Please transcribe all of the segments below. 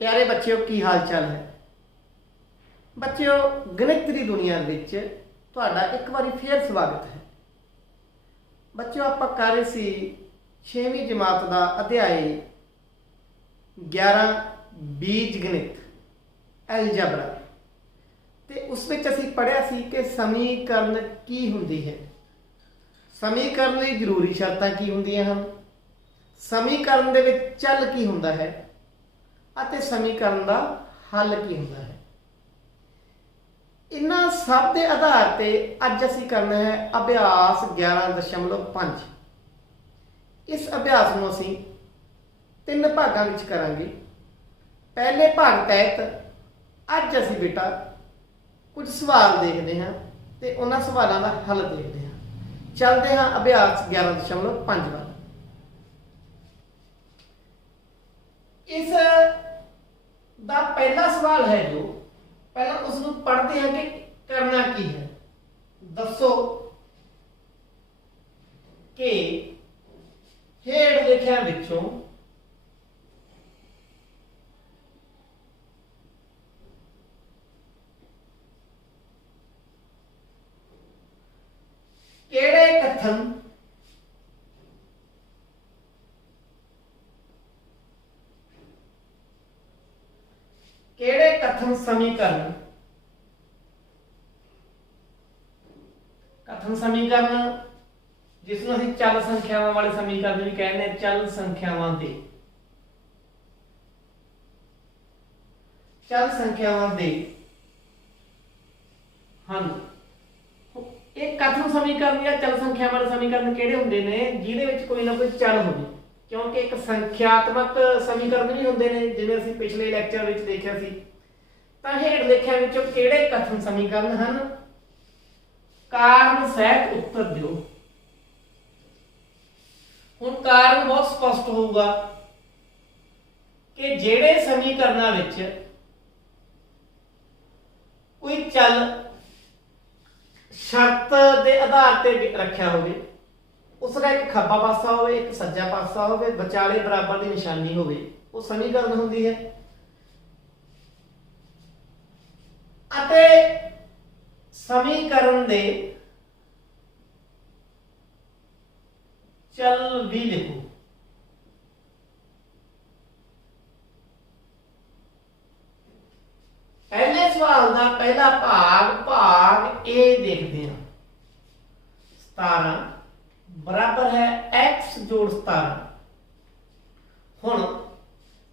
प्यारे बच्चों की हाल चाल है। बच्चों गणित की दुनिया विच तुहाडा एक बारी फिर स्वागत है। बच्चों आप कर रहे सी 6वीं जमात का अध्याय 11 बीज गणित एलजबरा ते उस विच असीं पढ़िया सी कि समीकरण की हुंदी है, समीकरण लई जरूरी शर्तां की हुंदियां हन, समीकरण दे विच चल की हुंदा है ਅਤੇ समीकरण का हल की होंदा है। इन्हां सब के आधार पर अज असीं करना है अभ्यास 11.5। इस अभ्यास को असीं 3 भागों में करांगे। पहले भाग तहत अज असीं बेटा कुछ सवाल देखते हैं तो उन्हां सवालों का हल देखते हैं। चलते हैं अभ्यास 11.5 वाल। इस दा पहला सवाल है जो पहला उसको पढ़ते हैं कि करना की है। दसो कि हेठ लिखिया विचों केड़े कथन केड़े कथन समीकरण जिसनों असीं चल संख्यावां वाले समीकरण भी कहते हैं, चल संख्यावां दे हन। एक कथन समीकरण या चल संख्या वाले समीकरण किहड़े हुंदे ने जिहदे विच कोई ना कोई चल होवे, क्योंकि एक संख्यात्मक समीकरण भी होंगे ने जिवें असीं पिछले लैक्चर विच देखिया सी। तां हेठ लिखिया विचों किहड़े कथन समीकरण हन, कारण सहित उत्तर दिओ। हुण कारण बहुत स्पष्ट होगा कि जिहड़े समीकरणों विच कोई चल शर्त के आधार पर रखा होवे, उसका एक खब्बा पासा हो एक सज्जा पासा हो विचाले बराबर की निशानी हो, वो समीकरण होंदी है। अते समीकरण दे चल भी लिखो। पहले सवाल का पहला भाग ए देखते हैं। 17 बराबर है x जोड़ 17। हुण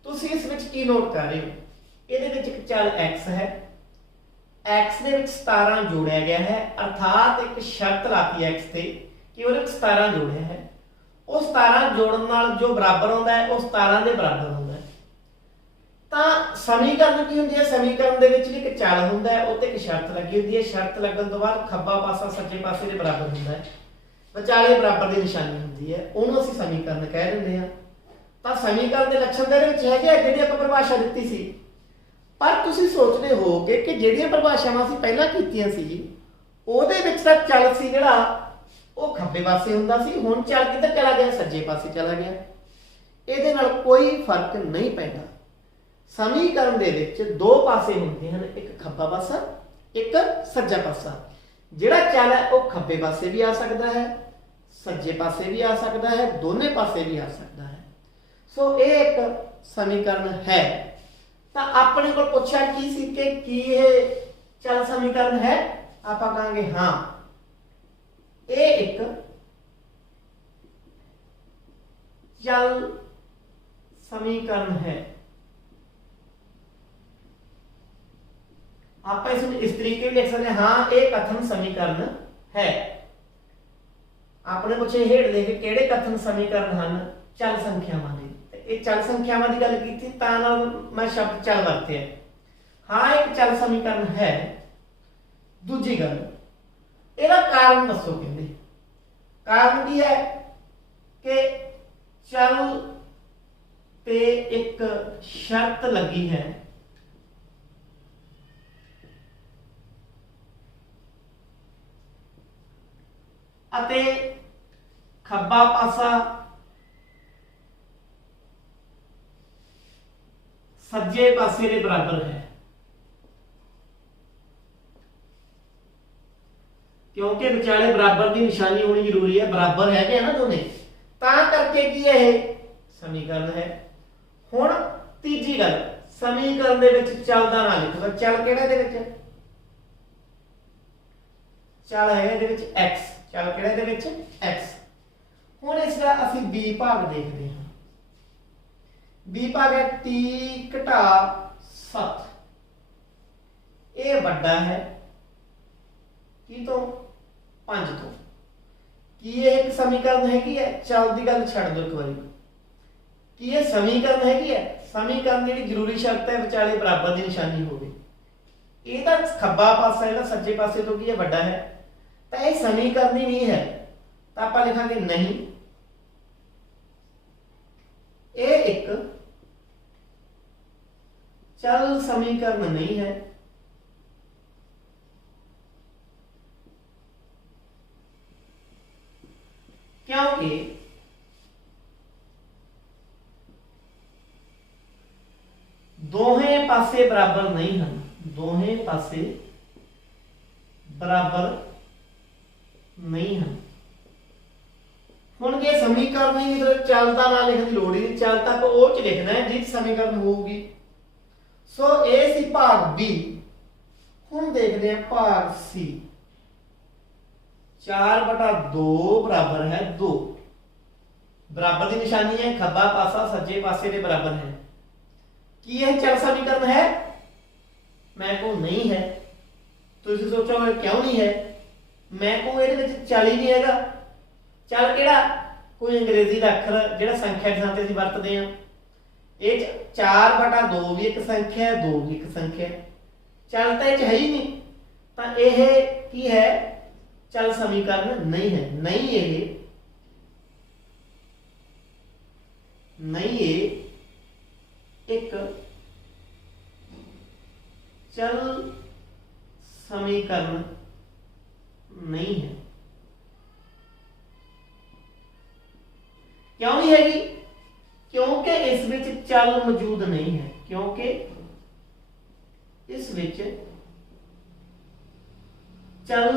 तुसीं इस विच की नोट कर रहे हो, इहदे विच एक चल x है, x दे विच 17 जोड़िया गया है, अर्थात एक शर्त लाती है x ते कि उहदे विच 17 जोड़िया है। वो 17 जोड़न नाल जो बराबर होंदा है वो 17 दे बराबर होंदा है। तां समीकरण की हुंदी है, समीकरण दे विच भी एक चल हुंदा है, उत्ते एक शर्त लगी हुंदी है। शर्त लगन तो बाद खब्बा पासा सज्जे पासे दे बराबर हुंदा है, विचाले बराबर की निशानी होंदी है, उहनूं असीं समीकरण कह दिंदे हां। तां समीकरण दे लक्षण दे विच हैगे जिहड़ी आपां परिभाषा दित्ती सी। पर तुसीं सोचदे होवोगे कि जिहड़ियां परिभाषावां असीं पहिलां कीतीआं सी ਉਹਦੇ ਵਿੱਚ ਤਾਂ चल सी ਜਿਹੜਾ ਉਹ ਖੱਬੇ ਪਾਸੇ ਹੁੰਦਾ ਸੀ, ਹੁਣ चल किधर चला गया, सज्जे पासे चला गया। ਇਹਦੇ ਨਾਲ कोई फर्क नहीं पैंदा। समीकरण ਦੇ ਵਿੱਚ 2 पासे ਹੁੰਦੇ ਹਨ, एक खब्बा पासा एक सज्जा पासा। ਜਿਹੜਾ चल है वह खब्बे पासे भी आ सकता है, सज्जे पासे भी आ सकता है, दोनों पासे भी आ सकता है। सो ये एक समीकरण है। तो अपने को पूछा कि ये चल समीकरण है, आप कहेंगे हाँ ये एक चल समीकरण है। आप इस तरीके भी लिख सकते हैं, हाँ ये कथन समीकरण है। आपने पूछे हेठ देख केड़े कथन समीकरण हैं चल संख्यावां दे, ये चल संख्यावां की गल की तां नाल मैं शब्द चल वरते है। हाँ एक चल समीकरण है। दूजी गल ਇਹਦਾ कारण दसो, कहते कारण की है कि चल पे एक शर्त लगी है अते खब्बा पासा सज्जे पासे के बराबर है, क्योंकि विचाले बराबर की निशानी होनी जरूरी है, बराबर है ना दोने, ता करके की है समीकरण है। हुण तीजी गल, समीकरण दे विच चल दा नाम लिखो, चल किहड़ा दे विच, चल है ਇਹਦੇ ਵਿੱਚ x, चल ਕਿਹੜਾ ਇਹਦੇ ਵਿੱਚ x। ਹੁਣ ਇਸ ਦਾ ਅਸੀਂ b ਭਾਗ ਦੇਖਦੇ ਹਾਂ। b ਭਾਗ ਹੈ t ਘਟਾ 7, ਇਹ ਵੱਡਾ ਹੈ ਕੀ ਤੋਂ 5 ਤੋਂ। ਕੀ ਇਹ ਇੱਕ ਸਮੀਕਰਨ ਹੈਗੀ ਹੈ, ਚਲ ਦੀ ਗੱਲ ਛੱਡ ਦਿਓ ਇੱਕ ਵਾਰੀ, ਕੀ ਇਹ ਸਮੀਕਰਨ ਹੈਗੀ ਹੈ? ਸਮੀਕਰਨ ਜਿਹੜੀ ਜ਼ਰੂਰੀ ਸ਼ਰਤ ਹੈ ਵਿਚਾਲੇ ਬਰਾਬਰ ਦੀ ਨਿਸ਼ਾਨੀ ਹੋਵੇ। ਇਹਦਾ ਖੱਬਾ ਪਾਸਾ ਜਿਹੜਾ ਸੱਜੇ ਪਾਸੇ ਤੋਂ ਕੀ ਹੈ ਵੱਡਾ ਹੈ, तो यह समीकरण ही नहीं है, तो आप लिखांगे नहीं, ये एक चल समीकरण नहीं है, क्योंकि दोहे पासे बराबर नहीं हैं, दोहे पासे बराबर नहीं है। हुण ये समीकरण नहीं, मतलब चलता ना लिखने की लोड़ ही नहीं, चलता को ओ च लिखना है जिस समीकरण होगी। सो ए सी भाग बी। हुण देखते हैं भाग सी, 4/2 बराबर है 2, बराबर की निशानी है, खब्बा पासा सज्जे पासे के बराबर है। की यह चल समीकरण है? मैं को नहीं है। तो इसे सोचोगे क्यों नहीं है? मैं को ਇਹਦੇ ਵਿੱਚ ਚਲ ਹੀ ਨਹੀਂ ਹੈਗਾ। चल ਕਿਹੜਾ? ਕੋਈ ਅੰਗਰੇਜ਼ੀ ਦਾ ਅੱਖਰ ਜਿਹੜਾ ਸੰਖਿਆ ਦੇ ਥਾਂ ਤੇ ਅਸੀਂ ਵਰਤਦੇ ਆ। ਇਹ 4/2 ਵੀ ਇੱਕ ਸੰਖਿਆ ਹੈ, 2 ਵੀ ਇੱਕ ਸੰਖਿਆ ਹੈ। चल ਤਾਂ ਇਹ ਚ ਹੈ ਹੀ ਨਹੀਂ, ਤਾਂ ਇਹ ਕੀ ਹੈ? चल समीकरण नहीं है। नहीं ये एक चल समीकरण नहीं है। क्यों नहीं हैगी? क्योंकि इस विच चल मौजूद नहीं है, क्योंकि इस विच चल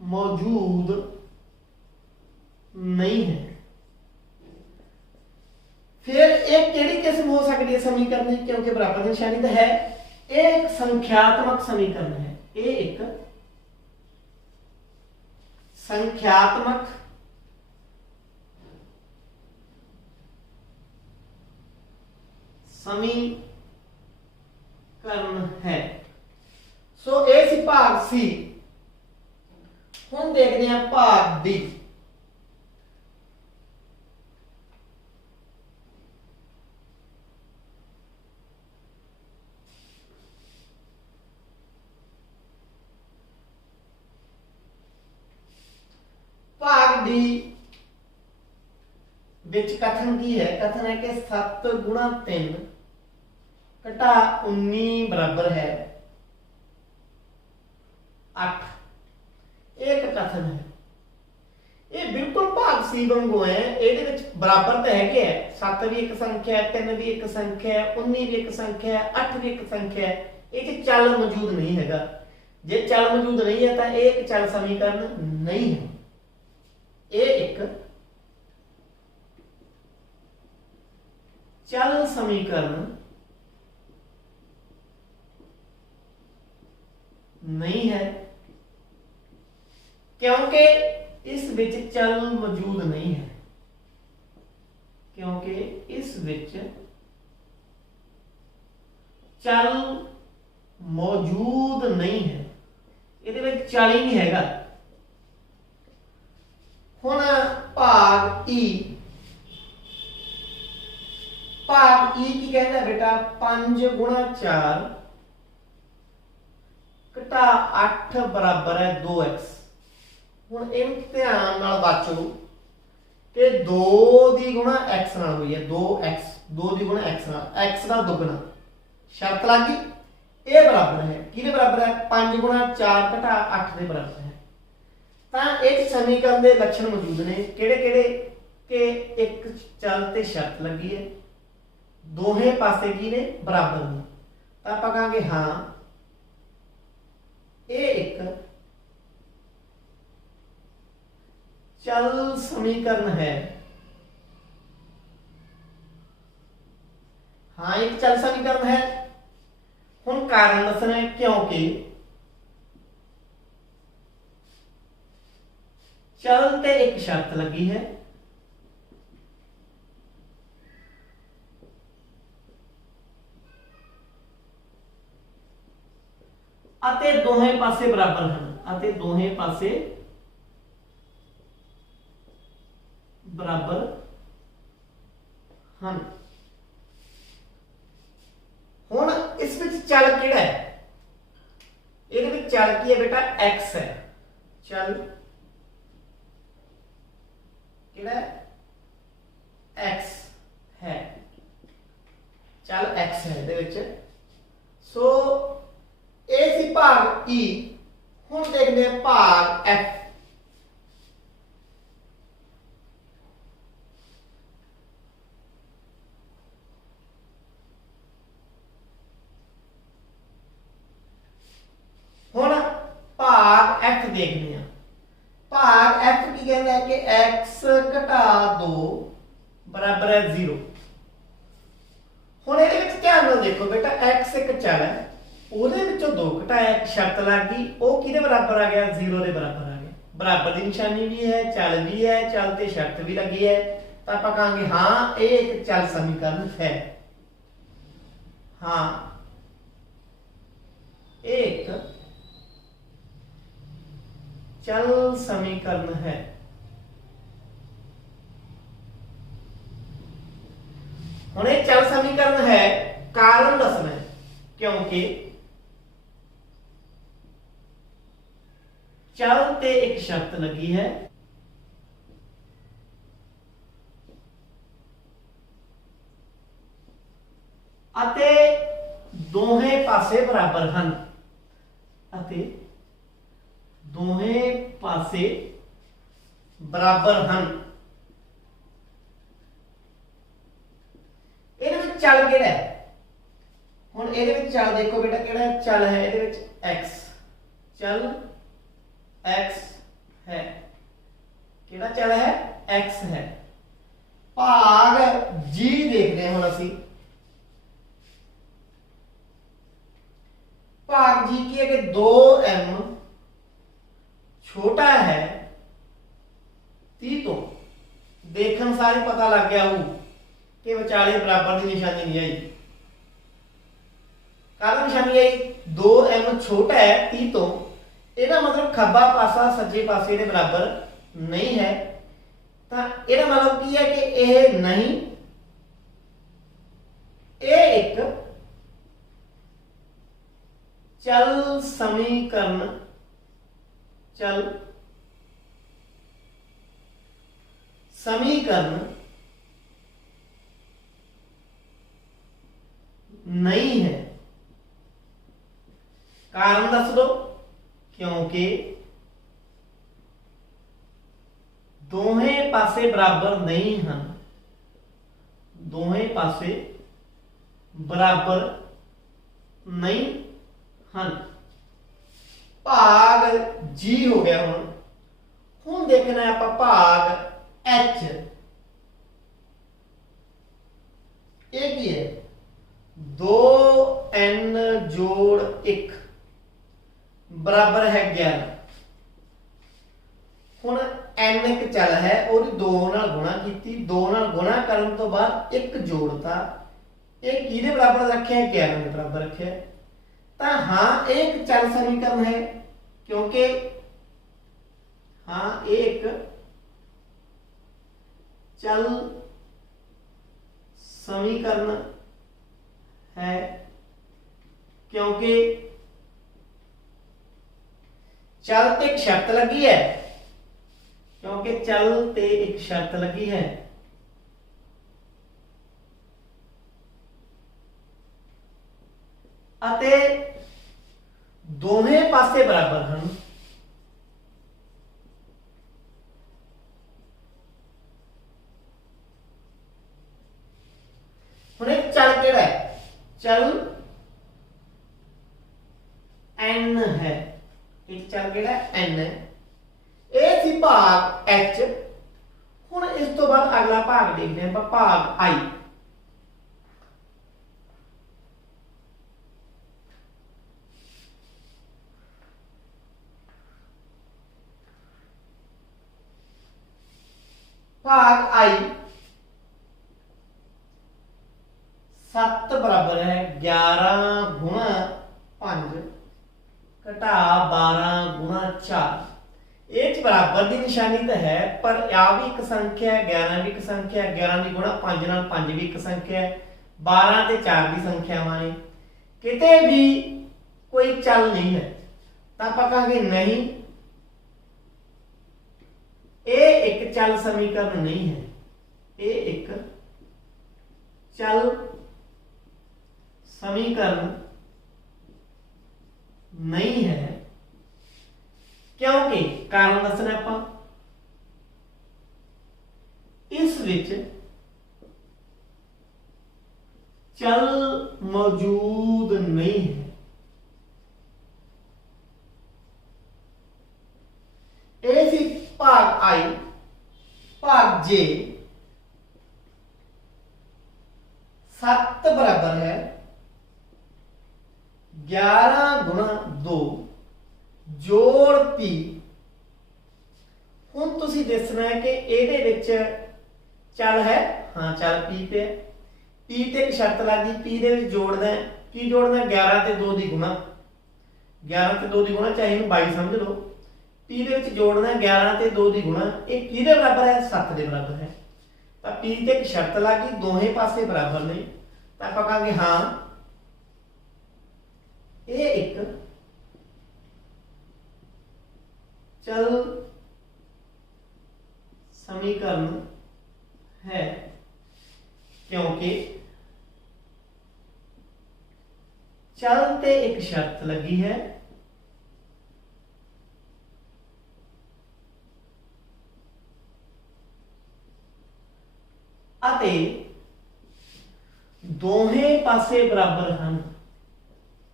मौजूद नहीं है। फिर एक केड़ी किस्म हो सकती है समीकरण की? क्योंकि बराबर निशानी तो है, एक संख्यात्मक समीकरण है। ये एक संख्यात्मक समीकरण है। सो ए सी भाग सी। हुण देखते हैं भाग डी। भाग डी विच कथन की है? कथन है कि 7 गुणा 3 घटा 19 बराबर है 8। एक कथन है, ये बिल्कुल भाग सी वांगू है। ਇਹਦੇ ਵਿੱਚ बराबर तो है, 7 भी एक संख्या है, 3 भी एक संख्या है, 19 भी एक संख्या है, 8 भी एक संख्या है। ये चल मौजूद नहीं हैगा। जे चल मौजूद नहीं है तो एक चल समीकरण नहीं है। ये एक चल समीकरण नहीं है, क्योंकि इस विच चल मौजूद नहीं है। क्योंकि इस विच चल मौजूद नहीं है, ਇਹਦੇ ਵਿੱਚ चल ही नहीं हैगा। हुण भाग ई। भाग ई की कहता है बेटा 5 गुणा 4 घटा 8 बराबर है 2x। हुण ध्यान नाल वाचो कि 2 दी गुणा x नाल हुई है, 2x 2 दी गुणा x नाल, x का दुगना। शर्त लगी, ये बराबर है किहदे बराबर है? 5 गुणा 4 घटा 8 के बराबर है। तां इस समीकरण के लक्षण मौजूद ने, किहड़े किहड़े? कि एक चल ते शर्त लगी है, ਦੋਹੇ ਪਾਸੇ ਕੀ ਨੇ ਬਰਾਬਰ ਨੇ ਤਾਂ ਆਪਾਂ ਕਹਾਂਗੇ ਹਾਂ ਇਹ ਇੱਕ चल समीकरण है। हाँ एक चल समीकरण है। हुण कारण दसना है क्योंकि चल ते एक शर्त लगी है अते दोहे पासे बराबर हैं अते दोहे पासे बराबर हैं। हुण इस विच चल किहड़ा है इहदे विच चल की है बेटा x है चल किहड़ा है x है चल x है इहदे विच सो ए सी भाग ई हुण देखते हैं भाग f हुण भाग f देखते हैं भाग f की कहता है कि x घटा 2 बराबर है 0। हुण इहदे विच ध्यान नाल देखो बेटा x एक चल है ਉਹਦੇ ਵਿੱਚੋਂ 2 ਘਟਾਇਆ ਇੱਕ ਸ਼ਰਤ ਲੱਗ ਗਈ ਉਹ ਕਿਹਦੇ ਬਰਾਬਰ ਆ ਗਿਆ 0 ਦੇ ਬਰਾबर ਆ ਗਿਆ ਬਰਾबर ਦੀ ਨਿਸ਼ਾਨੀ ਵੀ ਹੈ ਚੱਲ ਤੇ ਸ਼ਰਤ ਵੀ ਲੱਗੀ ਹੈ ਤਾਂ ਆਪਾਂ ਕਹਾਂਗੇ ਹਾਂ ਇਹ ਇੱਕ ਚੱਲ ਸਮੀਕਰਨ ਹੈ। ਹਾਂ ਇਹ ਇੱਕ चल समीकरण है। हुण ये चल समीकरण है कारण दसना है क्योंकि चल ते एक शर्त लगी है अते दोहे पासे बराबर हैं अते दोहे पासे बराबर हैं। इहदे विच चल किहड़ा है हुण इहदे विच चल देखो बेटा किहड़ा चल है इहदे विच x चल x है किहड़ा चल है x है भाग g देखते हैं हुण असीं भाग g की है कि 2m छोटा है 30 तो देखन सारी पता लग गया हो कि विचाले बराबर की निशानी नहीं आई कारण निशानी आई 2m छोटा है 30 तो ਇਹਦਾ मतलब खब्बा पासा सज्जे पासे ਦੇ बराबर नहीं है ਤਾਂ ਇਹਦਾ मतलब ਕੀ है कि ਇਹ नहीं ਇਹ ਇੱਕ चल समीकरण चल समीकरण नहीं है। कारण दस दो क्योंकि दोहे पासे बराबर नहीं हैं दोहे पासे बराबर नहीं हैं। भाग जी हो गया हुण देखना है आप भाग एच ये की है 2n जोड़ 1 बराबर है 11। हुण n एक चल है और 2 नाल गुणा कीती 2 नाल गुणा करन तो बाद 1 जोड़ता ये किहदे बराबर रखे 11 के बराबर रखे तो हाँ एक चल समीकरण है क्योंकि हाँ एक चल समीकरण है क्योंकि चल ते एक शर्त लगी है क्योंकि चल ते एक शर्त लगी है अते दोहे पासे बराबर हैं। हुण एक चल चल n है, एक चल केड़ा n है, ये सी भाग h। हुण इस तो बाद अगला भाग देखते हैं भाग i। भाग i 7 बराबर है 11 गुणा 5 घटा 12 गुणा 4। ये बराबर की निशानी तो है, पर आ भी एक संख्या है, 11 भी एक संख्या है, 11 की गुणा 5 नाल 5 भी एक संख्या है, 12 ते 4 भी संख्यावां ने, किते भी कोई चल नहीं है, तो आप कहांगे नहीं, ये एक चल समीकरण नहीं है, ये एक चल समीकरण नहीं है। क्योंकि कारण दसना आपां, इस विच चल मौजूद नहीं है। ए सी भाग आई भाग जे 7 बराबर है 11 गुणा 2 जोड़ पी। हुण तुसीं दसना है कि इहदे विच चल है, हाँ चल पी पे, पी ते एक शर्त लग गई, पी दे विच जोड़ना है, की जोड़ना है 11 ते 2 दी गुणा, 11 ते 2 दी गुणा चाहे इहनूं 22 समझ लो, पी दे विच जोड़ना है 11 ते 2 दी गुणा, ये किहदे बराबर है 7 दे बराबर है, तो पी ते एक शर्त लग गई, दोहें पासे बराबर नहीं, तो आपां कहांगे हाँ ये एक चल समीकरण है, क्योंकि चल ते एक शर्त लगी है, अते दोहें पासे बराबर हैं,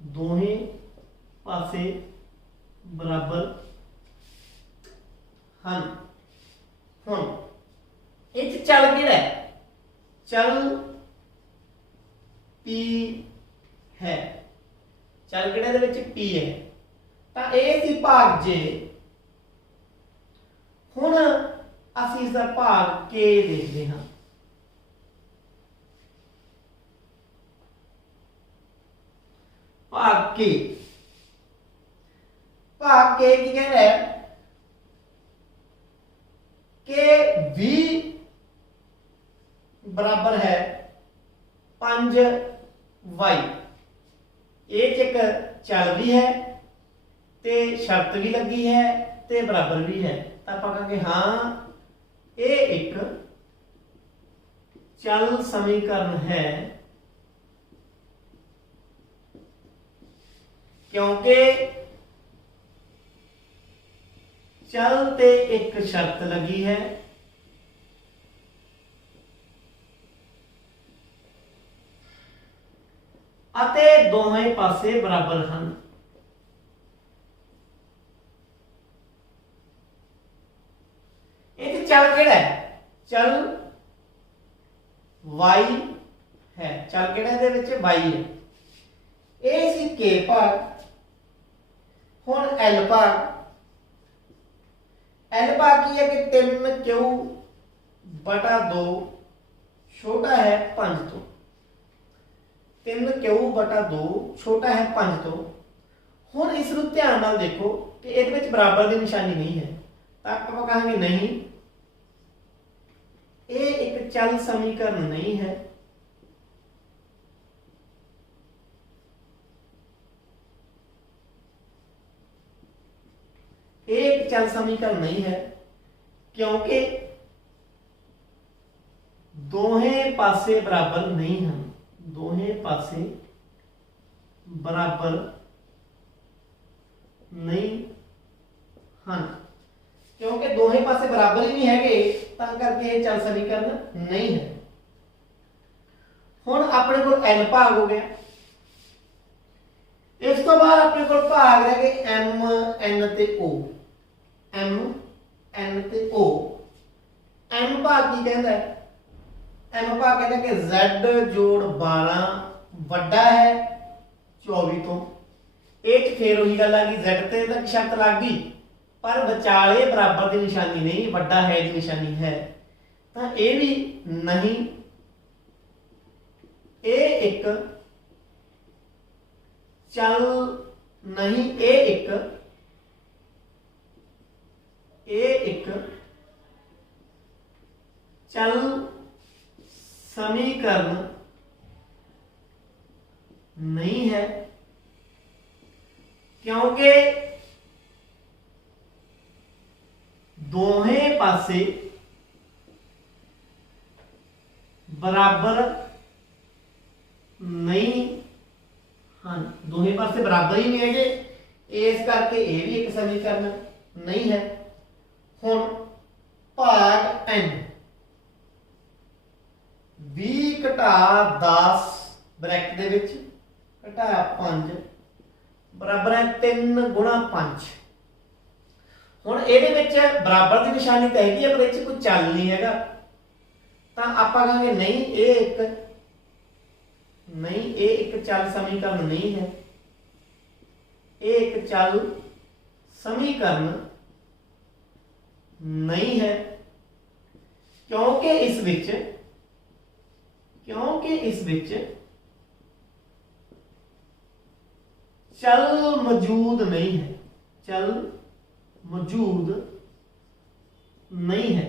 दोहें पासे बराबर हैं। हुण इह चल किहड़ा है, चल पी है, चल किहड़े दे विच पी है, तां इह सी भाग जे। हुण असीं इसदा भाग के देखदे हां, भाग के, भाग के की कहना है कि v बराबर है 5y। एक चल भी है ते शर्त भी लगी है ते बराबर भी है, तो आप कहेंगे हाँ ये एक चल समीकरण है, क्योंकि चल ते एक शर्त लगी है अते दोहें पासे बराबर हैं। एक चल केड़ा है, चल y है, चल केड़ा दे विच y है, ए सी के भाग, हुण l भाग, l भाग की है कि 3q बटा 2 छोटा है 5 तो, 3q बटा 2 छोटा है 5 तो। हुण इस नूं ध्यान नाल देखो कि इहदे विच बराबर की निशानी नहीं है, तो आप कहांगे नहीं ये एक चल समीकरण नहीं है, एक चल समीकरण नहीं है, क्योंकि दोहें पासे बराबर नहीं हैं, दोहें पासे बराबर नहीं हैं, क्योंकि दोहें पासे बराबर ही नहीं है, तां करके ये चल समीकरण नहीं है। हुण अपने को l भाग हो गया, इस तो बाद अपने को भाग रह गए एम एन ते ओ, एम एन ते ओ। एम भाग की कहता है, एम भाग कहता है कि Z जोड़ 12 वड्डा है 24 तो। ਇਹ फिर ਉਹੀ ਗੱਲ आ गई, Z ਤੇ तक शर्त लग गई पर विचाले बराबर की निशानी नहीं, वड्डा है की निशानी है, तो ये भी नहीं। ये एक चल नहीं, ये एक चल समीकरण नहीं है, क्योंकि दोहे पासे बराबर नहीं, हाँ दोहे पासे बराबर ही नहीं है, इस करके ये भी एक समीकरण नहीं है। हुण भाग n 20 घटा 10 ब्रैकेट दे विच घटाया 5 बराबर है 3 गुणा 5। हुण इहदे विच बराबर की निशानी तो हैगी है पर इह कोई चल नहीं हैगा, तो आपां कहांगे नहीं ये एक नहीं, ये एक चल समीकरण नहीं है, ये एक चल समीकरण नहीं है, क्योंकि इस विच चल मौजूद नहीं है, चल मौजूद नहीं है।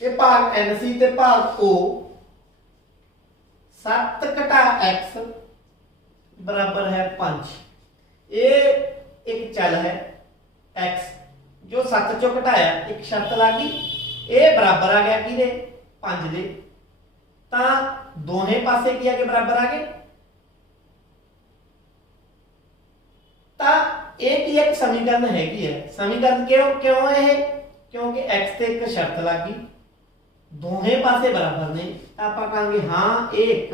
ये भाग एन सी ते भाग ओ 7 घटा x बराबर है 5। ये एक चल है x जो 7 चो घटाया, एक शर्त लग गई, ये बराबर आ गया कि 5 दे, तो दोहे पासे की आगे बराबर आ गए, एक समीकरण हैगी है। समीकरण क्यों है, क्योंकि x ते एक शर्त लग गई, दोहे पासे बराबर ने, आप कहेंगे हाँ एक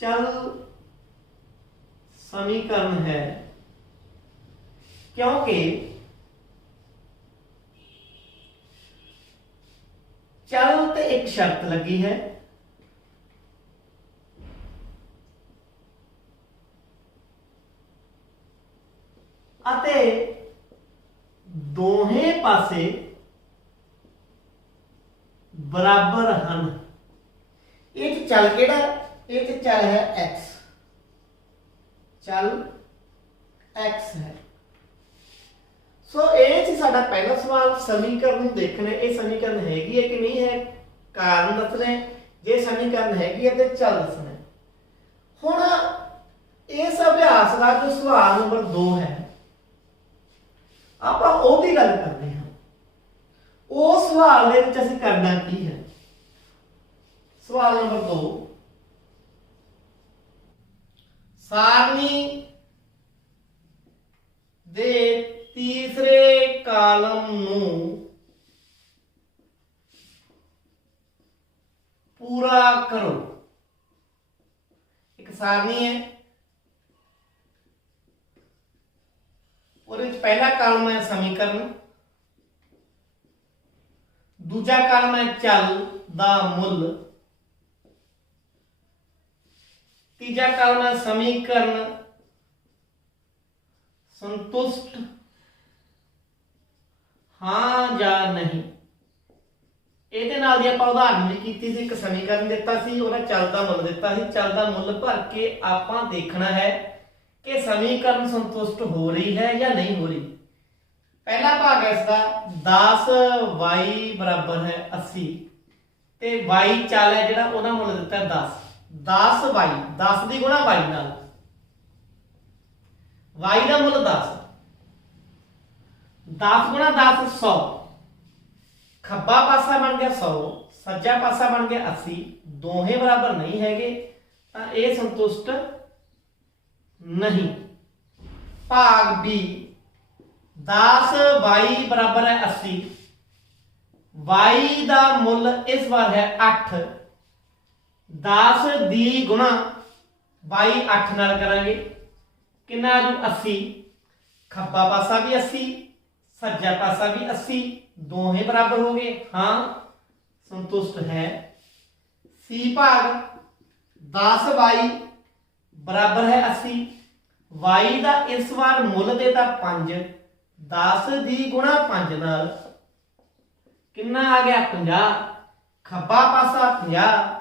चल समीकरण है, क्योंकि चल ते एक शर्त लगी है, अते दोहे पासे बराबर हन। ये चल केड़ा, ये चल है x, चल x है। सो ये साडा पहला सवाल समीकरण देखने, ये समीकरण हैगी है कि नहीं है, कारण दसने, जे समीकरण हैगी है तो चल दसने। हुण इस अभ्यास का जो सवाल नंबर 2 है, आप ओदी गल करते हैं। उस सवाल दे विच असीं करना की है, सवाल नंबर 2 सारणी दे तीसरे कालम नूं पूरा करो। एक सारणी है, पहला कालम है समीकरण, दूजा कालम है चल दा मुल, तीजा कालम है समीकरण संतुष्ट हाँ या नहीं। ਇਹਦੇ ਨਾਲ ਦੀ ਆਪਾਂ ਉਦਾਹਰਨ ਵੀ ਕੀਤੀ ਸੀ, ਇੱਕ ਸਮੀਕਰਨ ਦਿੱਤਾ ਸੀ, ਉਹਦਾ ਚਲ ਦਾ ਮੁੱਲ ਦਿੱਤਾ ਸੀ, ਚਲ ਦਾ ਮੁੱਲ ਭਰ ਕੇ ਆਪਾਂ ਦੇਖਣਾ ਹੈ कि समीकरण संतुष्ट हो रही है या नहीं हो रही। पहला भाग है इसका 10y बराबर है 80 ते y चल है जिहड़ा ओहदा मुल दिता है 10, 10y 10 दी गुणा y नाल, y दा मुल 10, 10 गुणा 10 100, खब्बा पासा बन गया 100, सज्जा पासा बन गया 80, दोहे बराबर नहीं हैगे, तां इह संतुष्ट नहीं। भाग बी 10y बराबर है 80, y का मुल इस बार है 8, 10 ਦੀ ਗੁਣਾ ਬਾਈ 8 ਨਾਲ ਕਰਾਂਗੇ, ਕਿੰਨਾ ਆ ਜੂ 80। ਖੱਬਾ ਪਾਸਾ ਵੀ 80, ਸੱਜਾ ਪਾਸਾ ਵੀ 80, ਦੋਹੇ ਬਰਾਬਰ ਹੋ ਗਏ। ਹਾਂ ਸੰਤੁਸ਼ਟ ਹੈ। C ਭਾਗ 10 y ਬਰਾਬਰ ਹੈ 80। y ਦਾ ਇਸ ਵਾਰ ਮੁੱਲ ਦੇਤਾ 5, 10 ਦੀ ਗੁਣਾ 5 ਨਾਲ ਕਿੰਨਾ ਆ ਗਿਆ 50। ਖੱਬਾ ਪਾਸਾ 50,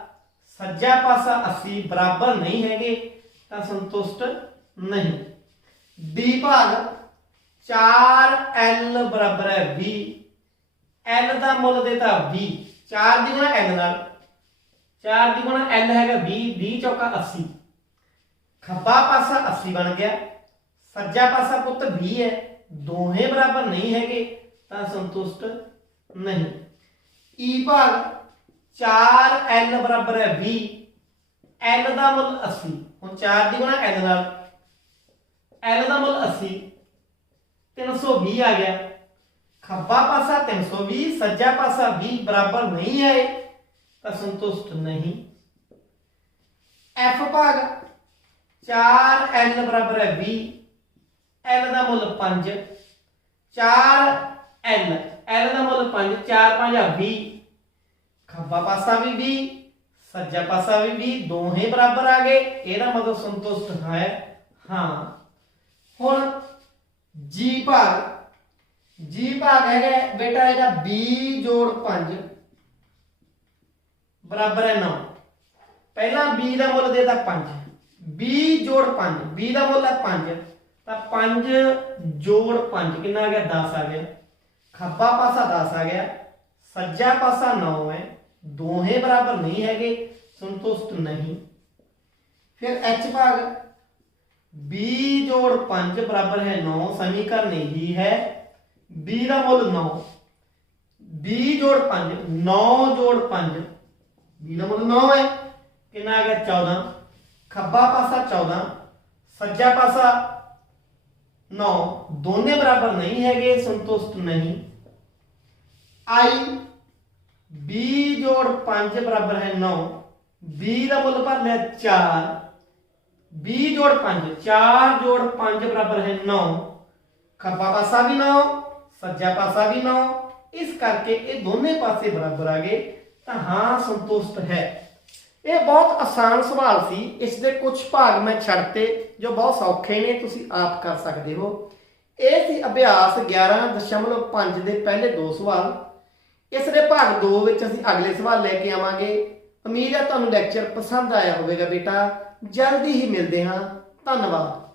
ਸੱਜਾ ਪਾਸਾ 80 ਬਰਾਬਰ ਨਹੀਂ ਹੈਗੇ ਤਾਂ ਸੰਤੁਸ਼ਟ ਨਹੀਂ। D ਭਾਗ 4l ਬਰਾਬਰ ਹੈ 20। l ਦਾ ਮੁੱਲ ਦੇਤਾ 20, 4 ਦੀ ਗੁਣਾ l ਨਾਲ, 4 ਦੀ ਗੁਣਾ l ਹੈਗਾ 20, 20 ਚੌਕਾ 80। ਖੱਬਾ ਪਾਸਾ 80 ਬਣ ਗਿਆ, ਸੱਜਾ ਪਾਸਾ ਪੁੱਤ 20 ਹੈ, ਦੋਹੇ ਬਰਾਬਰ ਨਹੀਂ ਹੈਗੇ ਤਾਂ ਸੰਤੁਸ਼ਟ ਨਹੀਂ। E ਭਾਗ 4l ਬਰਾਬਰ ਹੈ 20, l ਦਾ ਮੁੱਲ 80। ਹੁਣ 4 ਦੀ ਗੁਣਾ l ਨਾਲ, l ਦਾ ਮੁੱਲ 80, 320 ਆ ਗਿਆ। ਖੱਬਾ ਪਾਸਾ 320, ਸੱਜਾ ਪਾਸਾ 20 ਬਰਾਬਰ ਨਹੀਂ ਹੈ ਤਾਂ ਸੰਤੁਸ਼ਟ ਨਹੀਂ। F ਭਾਗ 4l ਬਰਾਬਰ ਹੈ 20, l ਦਾ ਮੁੱਲ 5, 4l, l ਦਾ ਮੁੱਲ 5, 4 5 20। ਖੱਬਾ ਪਾਸਾ ਵੀ 20, ਸੱਜਾ ਪਾਸਾ ਵੀ 20, ਦੋਹੇ ਬਰਾਬਰ ਆ ਗਏ, ਇਹਦਾ ਮਤਲਬ ਸੰਤੁਸ਼ਟ ਹੈ। ਹਾਂ ਹੁਣ G ਭਾਗ ਹੈਗਾ ਬੇਟਾ ਇਹਦਾ b ਜੋੜ 5 ਬਰਾਬਰ ਹੈ 9। ਪਹਿਲਾਂ b ਦਾ ਮੁੱਲ ਦੇਤਾ 5, b ਜੋੜ 5, b ਦਾ ਮੁੱਲ ਹੈ 5 ਤਾਂ 5 ਜੋੜ 5 ਕਿੰਨਾ ਆ ਗਿਆ 10 ਆ ਗਿਆ। ਖੱਬਾ ਪਾਸਾ 10 ਆ ਗਿਆ, ਸੱਜਾ ਪਾਸਾ 9 ਹੈ, ਦੋਹੇ ਬਰਾਬਰ ਨਹੀਂ ਹੈਗੇ, ਸੰਤੁਸ਼ਟ ਨਹੀਂ। ਫਿਰ H ਭਾਗ b ਜੋੜ 5 ਬਰਾਬਰ ਹੈ 9, ਸਮੀਕਰਨ ਇਹੀ ਹੈ। b ਦਾ ਮੁੱਲ 9, b ਜੋੜ 5, 9 ਜੋੜ 5, b ਦਾ ਮੁੱਲ 9 ਹੈ, ਕਿੰਨਾ ਆ ਗਿਆ 14। ਖੱਬਾ ਪਾਸਾ 14, ਸੱਜਾ ਪਾਸਾ 9, ਦੋਨੇ ਬਰਾਬਰ ਨਹੀਂ ਹੈਗੇ, ਸੰਤੁਸ਼ਟ ਨਹੀਂ। I b ਜੋੜ 5 ਬਰਾਬਰ ਹੈ 9, b ਦਾ ਮੁੱਲ ਭਰ ਲਿਆ 4, b ਜੋੜ 5, 4 ਜੋੜ 5 ਬਰਾਬਰ ਹੈ 9। ਖੱਬਾ ਪਾਸਾ ਵੀ 9, ਸੱਜਾ ਪਾਸਾ ਵੀ 9, ਇਸ ਕਰਕੇ ਇਹ ਦੋਨੇ ਪਾਸੇ ਬਰਾਬਰ ਆ ਗਏ ਤਾਂ ਹਾਂ ਸੰਤੁਸ਼ਟ ਹੈ। ਇਹ ਬਹੁਤ ਆਸਾਨ ਸਵਾਲ ਸੀ, ਇਸ ਦੇ ਕੁਝ ਭਾਗ ਮੈਂ ਛੱਡਤੇ ਜੋ ਬਹੁਤ ਸੌਖੇ ਨੇ, ਤੁਸੀਂ ਆਪ ਕਰ ਸਕਦੇ ਹੋ। ਇਹ ਸੀ ਅਭਿਆਸ 11.5 ਦੇ ਪਹਿਲੇ 2 ਸਵਾਲ। ਇਸ ਦੇ ਭਾਗ 2 ਵਿੱਚ ਅਸੀਂ ਅਗਲੇ ਸਵਾਲ ਲੈ ਕੇ ਆਵਾਂਗੇ। ਉਮੀਦ ਹੈ ਤੁਹਾਨੂੰ ਲੈਕਚਰ ਪਸੰਦ ਆਇਆ ਹੋਵੇਗਾ ਬੇਟਾ। ਜਲਦੀ ਹੀ ਮਿਲਦੇ ਹਾਂ। ਧੰਨਵਾਦ।